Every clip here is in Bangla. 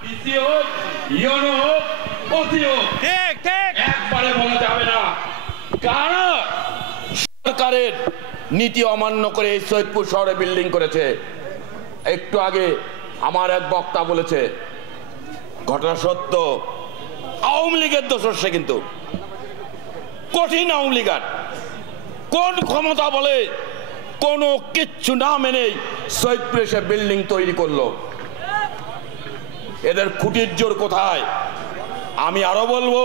ডিসি হোক, ইউনো হোক, ওসি হোক, ঠিক ঠিক একবারে বলা যাবে না কারা সরকারের নীতি অমান্য করে এই সৈয়দপুর শহরে বিল্ডিং করেছে। একটু আগে আমার এক বক্তা বলেছে ঘটনা সত্য, আওয়ামী লীগের দোষ সে, কিন্তু কঠিন আওয়ামী লীগার কোন ক্ষমতা বলে কোনো কিচ্ছু না মেনেই সৈয়দপুরে সে বিল্ডিং তৈরি করলো। এদের খুঁটির জোর কোথায়? আমি আরো বলবো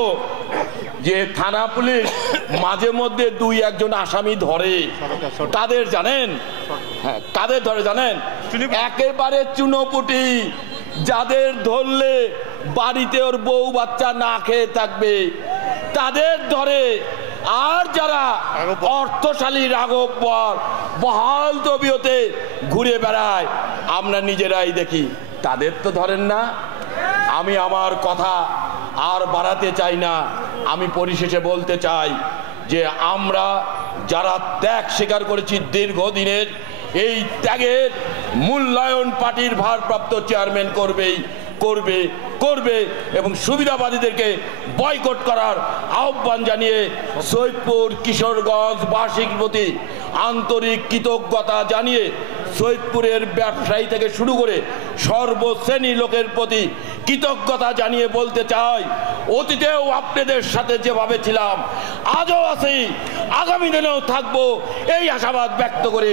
যে থানা পুলিশ মাঝে মধ্যে দুই একজন আসামি ধরে, কাদের জানেন? হ্যাঁ, কাদের ধরে জানেন? একেবারে চুনোপুটি, যাদের ধরলে বাড়িতে ওর বউ বাচ্চা না খেয়ে থাকবে তাদের ধরে। আর যারা অর্থশালী রাঘববর বহাল তবিয়তে ঘুরে বেড়ায় আমরা নিজেরাই দেখি, তাদের তো ধরেন না। আমি আমার কথা আর বাড়াতে চাই না, আমি পরিশেষে বলতে চাই যে আমরা যারা ত্যাগ স্বীকার করেছি দীর্ঘদিনের, এই ত্যাগের মূল্যায়ন পার্টির ভারপ্রাপ্ত চেয়ারম্যান করবে এবং সুবিধাবাদীদেরকে বয়কট করার আহ্বান জানিয়ে সৈয়দপুর কিশোরগঞ্জ বাসীর প্রতি আন্তরিক কৃতজ্ঞতা জানিয়ে সৈয়দপুরের ব্যবসায়ী থেকে শুরু করে সর্বশ্রেণী লোকের প্রতি কৃতজ্ঞতা জানিয়ে বলতে চাই, অতীতেও আপনাদের সাথে যেভাবে ছিলাম আজও আছি, আগামী দিনেও থাকবো, এই আশাবাদ ব্যক্ত করে